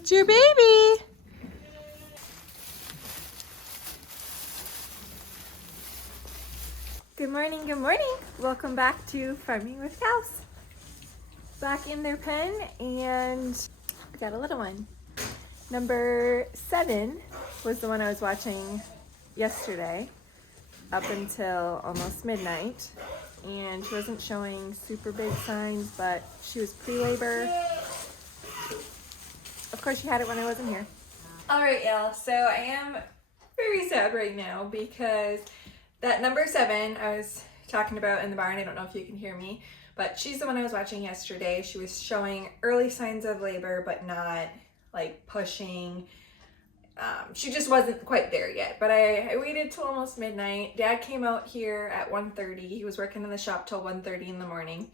That's your baby. Good morning, good morning. Welcome back to Farming with Cows. Back in their pen, and we got a little one. Number 7 was the one I was watching yesterday up until almost midnight, and she wasn't showing super big signs, but she was pre-labor. Of course, she had it when I wasn't here. All right, y'all, so I am very sad right now because that number 7 I was talking about in the barn, I don't know if you can hear me, but she's the one I was watching yesterday. She was showing early signs of labor, but not like pushing. She just wasn't quite there yet, but I waited till almost midnight. Dad came out here at 1:30. He was working in the shop till 1:30 in the morning.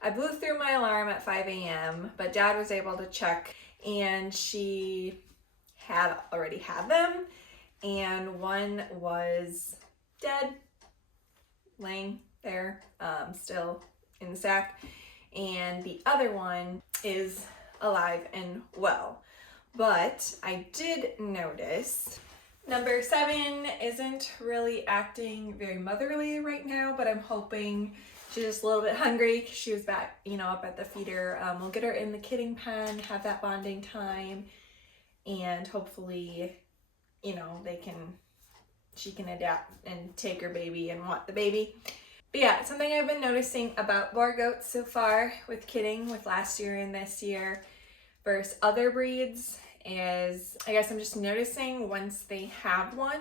I blew through my alarm at 5 a.m., but Dad was able to check, and she had already had them, and one was dead, laying there, still in the sack, and the other one is alive and well. But I did notice number 7 isn't really acting very motherly right now, but I'm hoping she's just a little bit hungry because she was back, up at the feeder. We'll get her in the kidding pen, have that bonding time, and hopefully, she can adapt and take her baby and want the baby. But yeah, something I've been noticing about Boer goats so far with kidding, with last year and this year versus other breeds, is I guess I'm just noticing once they have one,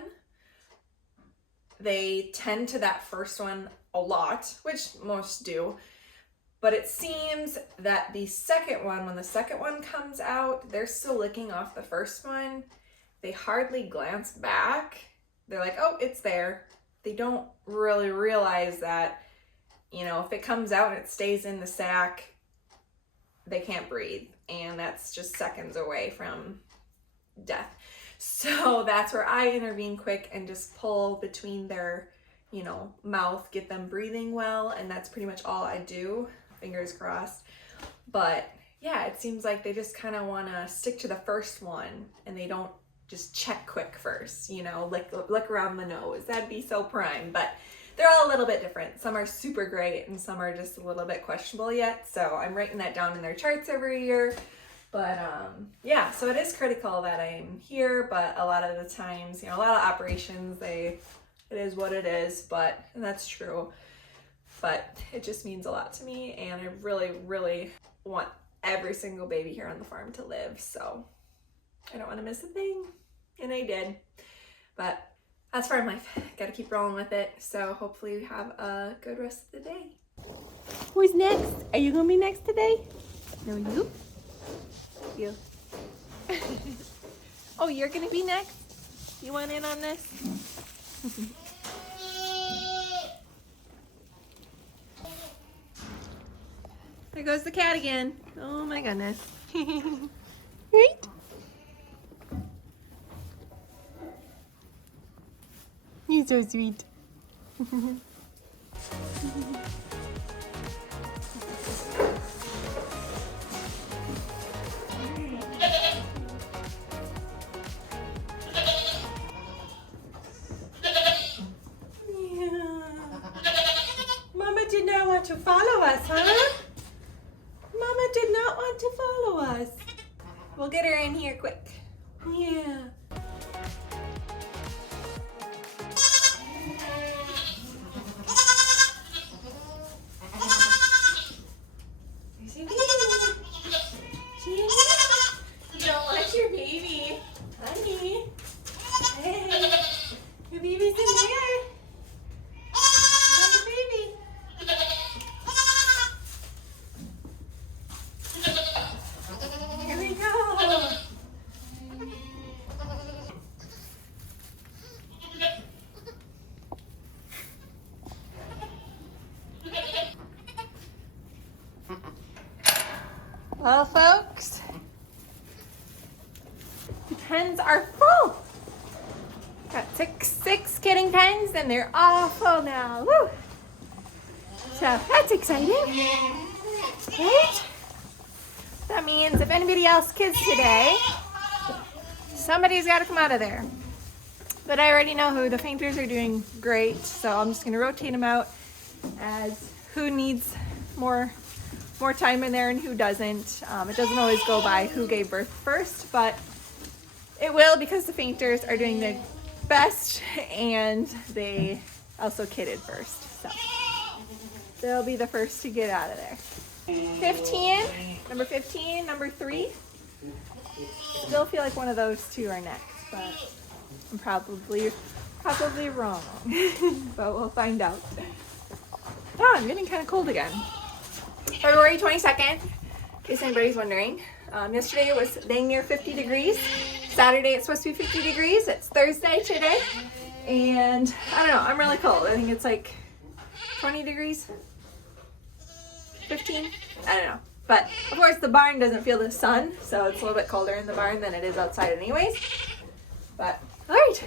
they tend to that first one a lot, which most do. But it seems that the second one, when the second one comes out, they're still licking off the first one. They hardly glance back. They're like, oh, it's there. They don't really realize that, if it comes out and it stays in the sack, they can't breathe. And that's just seconds away from death. So that's where I intervene quick and just pull between their, mouth, get them breathing well. And that's pretty much all I do. Fingers crossed. But yeah, it seems like they just kind of want to stick to the first one, and they don't just check quick first, look around the nose. That'd be so prime, but they're all a little bit different. Some are super great and some are just a little bit questionable yet. So I'm writing that down in their charts every year. But yeah, so it is critical that I'm here, but a lot of the times, a lot of operations, it is what it is, and that's true. But it just means a lot to me, and I really, really want every single baby here on the farm to live. So I don't want to miss a thing. And I did. But that's farm life. Gotta keep rolling with it. So hopefully we have a good rest of the day. Who's next? Are you gonna be next today? No, you? You. Oh, you're gonna be next? You want in on this? There goes the cat again. Oh my goodness. Right? You're so sweet. Mama did not want to follow us, huh? Mama did not want to follow us. We'll get her in here quick. Yeah. You don't want your baby. Honey. Hey. Your baby's in there. You got your baby. Here we go. Well, folks, the pens are full. Got six kidding pens, and they're all full now. Woo! So that's exciting, right? That means if anybody else kids today, somebody's got to come out of there. But I already know who. The fainters are doing great, so I'm just going to rotate them out as who needs more time in there and who doesn't. It doesn't always go by who gave birth first, but it will because the fainters are doing the best and they also kidded first. So they'll be the first to get out of there. 15, number 15, number 3. Still feel like one of those two are next, but I'm probably wrong. But we'll find out. Oh, I'm getting kind of cold again. February 22nd, in case anybody's wondering. Yesterday it was dang near 50 degrees. Saturday it's supposed to be 50 degrees. It's Thursday today. And I don't know, I'm really cold. I think it's like 20 degrees. 15? I don't know. But of course the barn doesn't feel the sun, so it's a little bit colder in the barn than it is outside anyways. But, alright.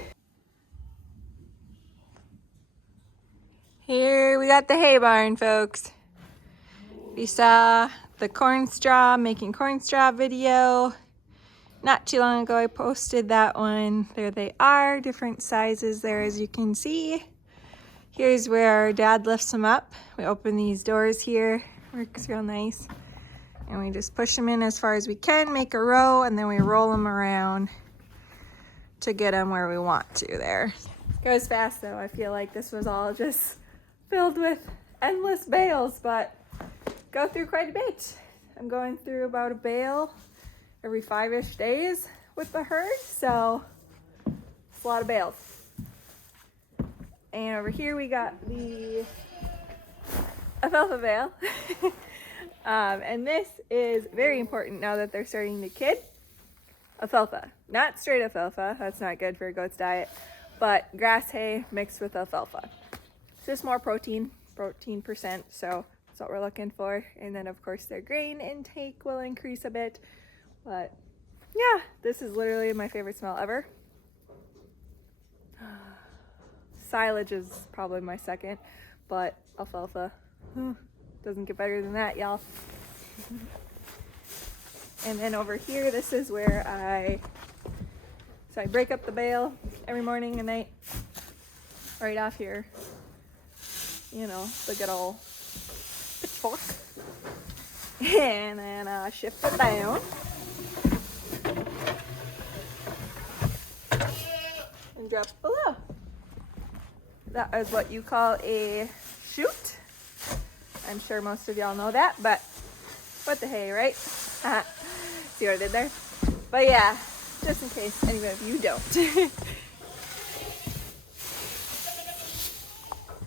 Here we got the hay barn, folks. We saw the corn straw, making corn straw video. Not too long ago I posted that one. There they are, different sizes there as you can see. Here's where our dad lifts them up. We open these doors here, works real nice. And we just push them in as far as we can, make a row, and then we roll them around to get them where we want to there. It goes fast though. I feel like this was all just filled with endless bales, but go through quite a bit. I'm going through about a bale every 5-ish days with the herd, so it's a lot of bales. And over here we got the alfalfa bale. And this is very important now that they're starting to kid. Alfalfa, not straight alfalfa, that's not good for a goat's diet, but grass hay mixed with alfalfa. It's just more protein percent, so that's what we're looking for. And then of course their grain intake will increase a bit. But yeah, this is literally my favorite smell ever. Silage is probably my second, but alfalfa doesn't get better than that, y'all. And then over here, this is where I break up the bale every morning and night. Right off here, you know, the good old pitchfork. And then shift it down. And drop below. That is what you call a chute. I'm sure most of y'all know that, but what the hay, right? See what I did there? But yeah, just in case any of you don't.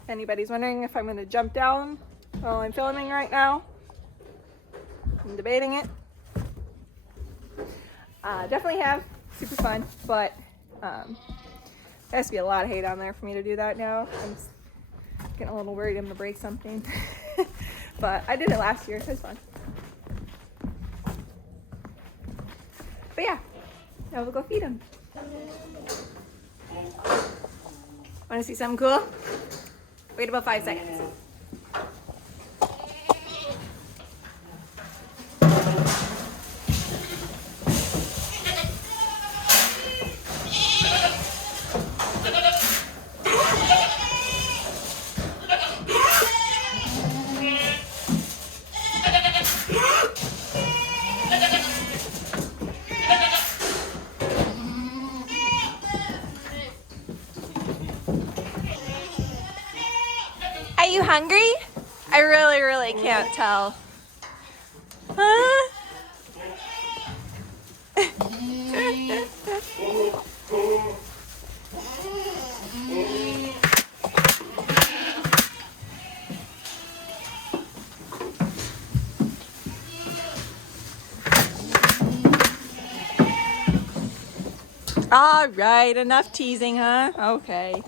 Anybody's wondering if I'm going to jump down while I'm filming right now? I'm debating it. Definitely have. Super fun, but there has to be a lot of hay down there for me to do that now. I'm just getting a little worried I'm going to break something. But I did it last year. It was fun. But yeah, now we'll go feed them. Want to see something cool? Wait about 5 seconds. Are you hungry? I really can't tell. Huh? All right, enough teasing, huh? Okay.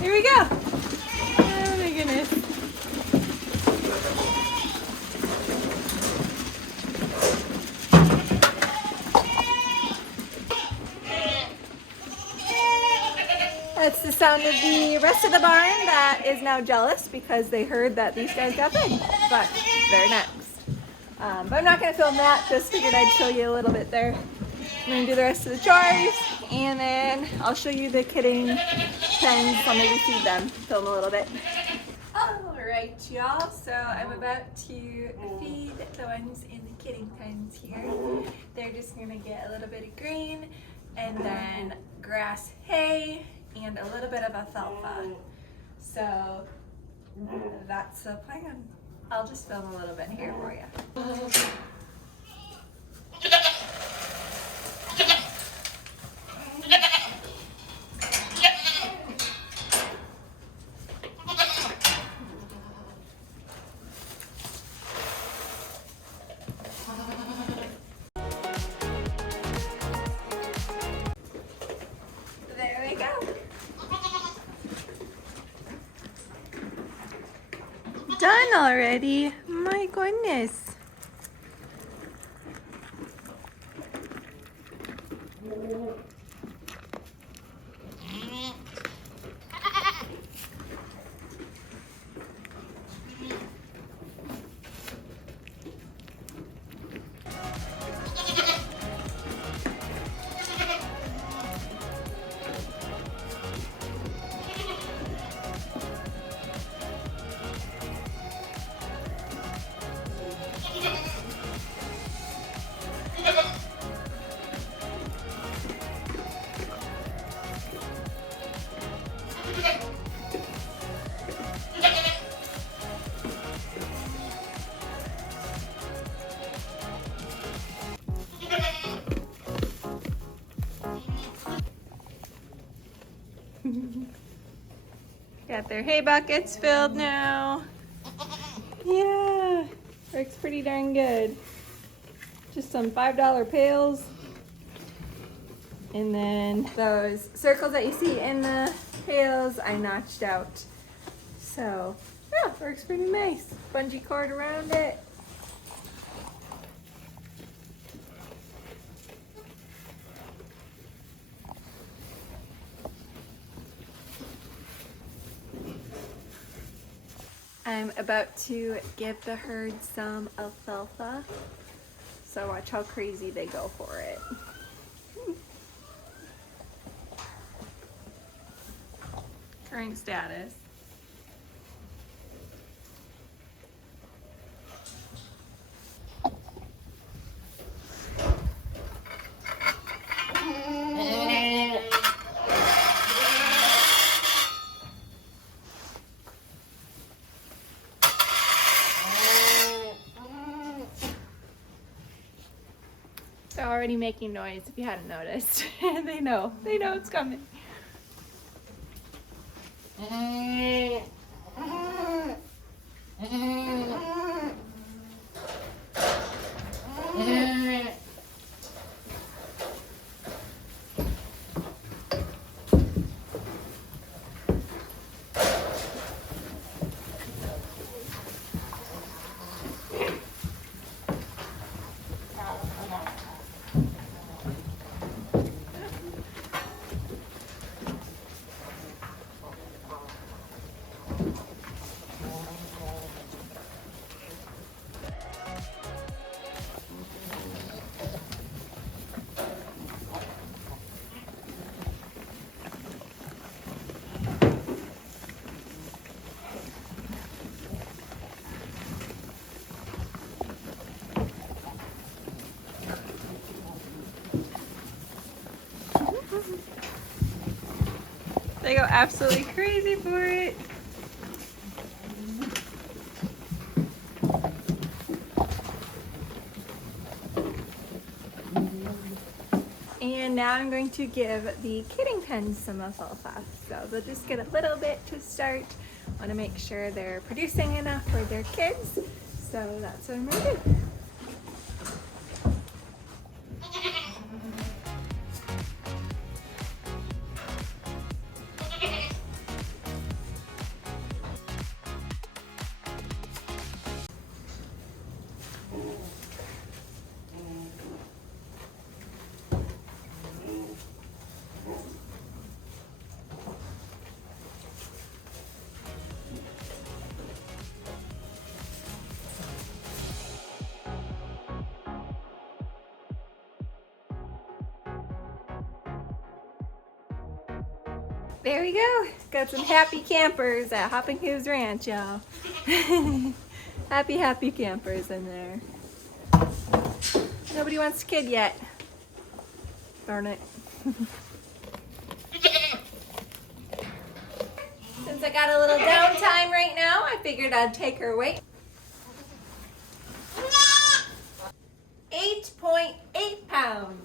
Here we go. Oh my goodness. That's the sound of the rest of the barn that is now jealous because they heard that these guys got fed, but they're next. But I'm not going to film that, just figured I'd show you a little bit there. I'm going to do the rest of the chores, and then I'll show you the kidding pens. I'll maybe feed them, film a little bit. Alright y'all, so I'm about to feed the ones in the kidding pens here. They're just going to get a little bit of green, and then grass hay, and a little bit of alfalfa. So that's the plan. I'll just film a little bit here for you. There we go. Done already. My goodness. Got their hay buckets filled now. Yeah, works pretty darn good. Just some $5 pails. And then those circles that you see in the pails I notched out. So yeah, works pretty nice. Bungee cord around it. I'm about to give the herd some alfalfa, so watch how crazy they go for it. Current status. They're already making noise if you hadn't noticed. They know it's coming. They go absolutely crazy for it. And now I'm going to give the kidding pens some alfalfa. So they'll just get a little bit to start. Want to make sure they're producing enough for their kids. So that's what I'm going to do. There we go. Got some happy campers at Hopping Hooves Ranch, y'all. Happy campers in there. Nobody wants a kid yet. Darn it. Since I got a little downtime right now, I figured I'd take her weight. 8.8 pounds.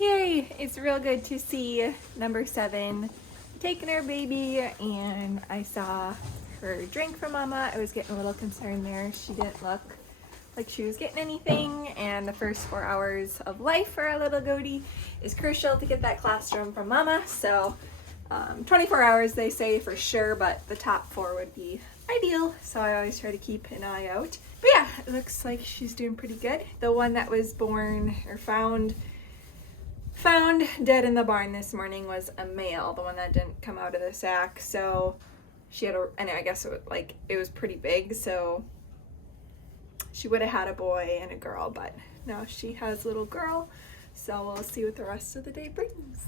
Yay! It's real good to see number 7 taking her baby, and I saw her drink from Mama. I was getting a little concerned there. She didn't look like she was getting anything, and the first 4 hours of life for a little goatee is crucial to get that colostrum from Mama. So 24 hours they say for sure, but the top 4 would be ideal, so I always try to keep an eye out. But yeah, it looks like she's doing pretty good. The one that was born or found dead in the barn this morning was a male, the one that didn't come out of the sack. So she had and I guess it was pretty big, so she would have had a boy and a girl, but now she has a little girl, so we'll see what the rest of the day brings.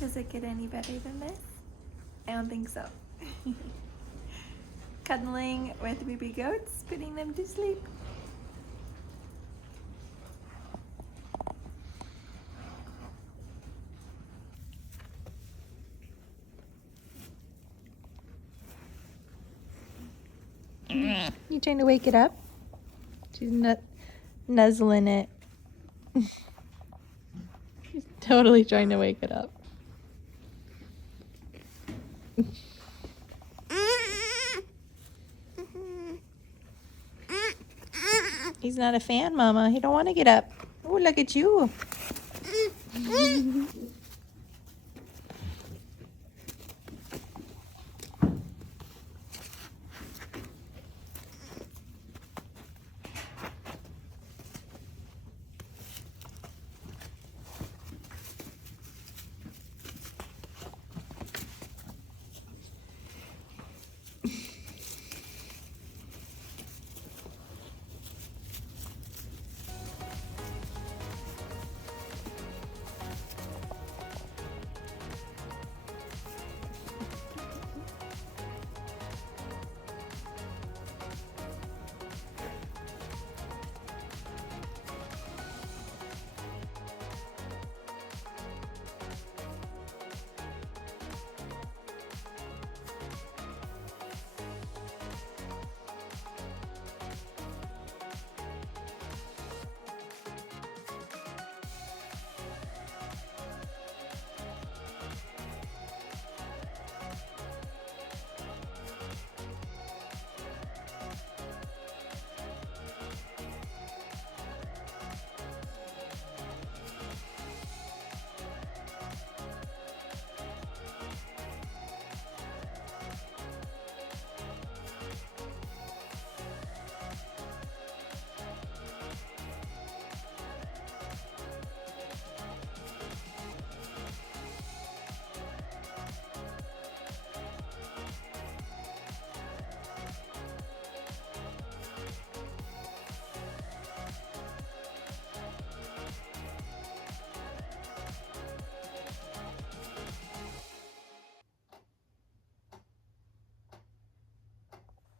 Does it get any better than this? I don't think so. Cuddling with baby goats, putting them to sleep. You trying to wake it up? She's nuzzling it. She's totally trying to wake it up. He's not a fan, Mama. He don't want to get up. Oh, look at you.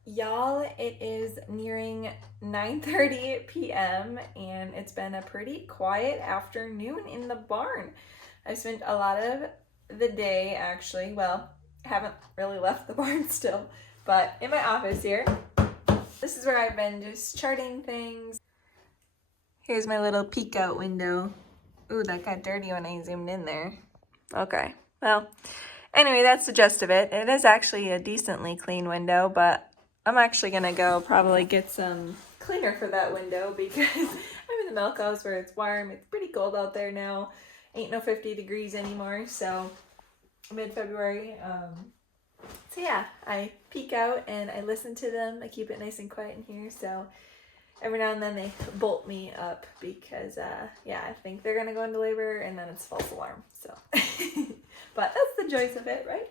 Y'all, it is nearing 9:30 p.m. and it's been a pretty quiet afternoon in the barn. I've spent a lot of the day actually, well, haven't really left the barn still, but in my office here. This is where I've been just charting things. Here's my little peek out window. Ooh, that got dirty when I zoomed in there. Okay, well, anyway, that's the gist of it. It is actually a decently clean window, but I'm actually gonna go probably get some cleaner for that window because I'm in the milk house where it's warm. It's pretty cold out there now. Ain't no 50 degrees anymore, so mid-February. So yeah, I peek out and I listen to them. I keep it nice and quiet in here, so every now and then they bolt me up because yeah, I think they're gonna go into labor and then it's false alarm. So but that's the joys of it, right?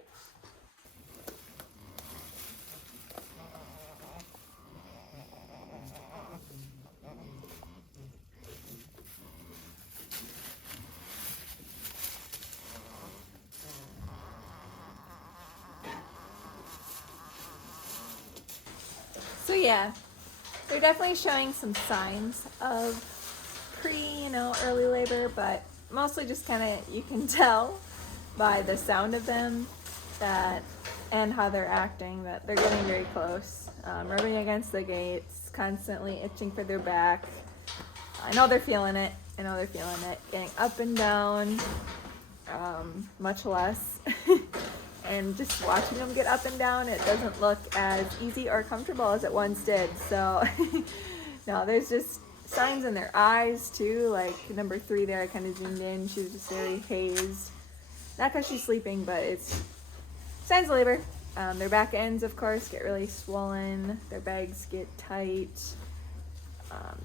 So yeah, they're definitely showing some signs of early labor, but mostly just kind of, you can tell by the sound of them that and how they're acting that they're getting very close. Rubbing against the gates, constantly itching for their back. I know they're feeling it. Getting up and down, much less. And just watching them get up and down, it doesn't look as easy or comfortable as it once did. So no, there's just signs in their eyes too. Like number 3 there, I kind of zoomed in. She was just very hazed. Not because she's sleeping, but it's signs of labor. Their back ends, of course, get really swollen. Their bags get tight.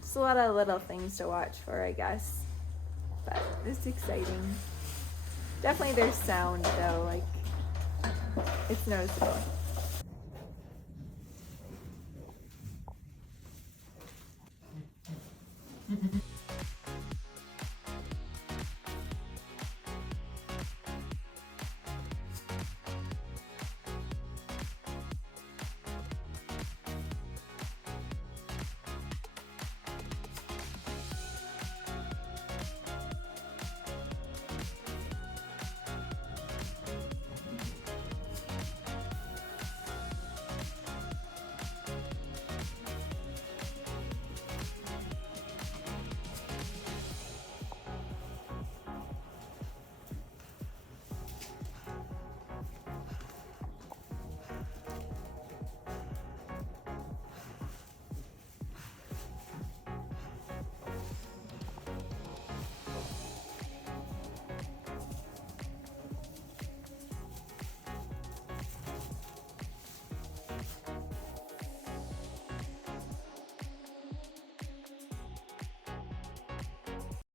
Just a lot of little things to watch for, I guess. But it's exciting. Definitely their sound, though. Like, it's noticeable.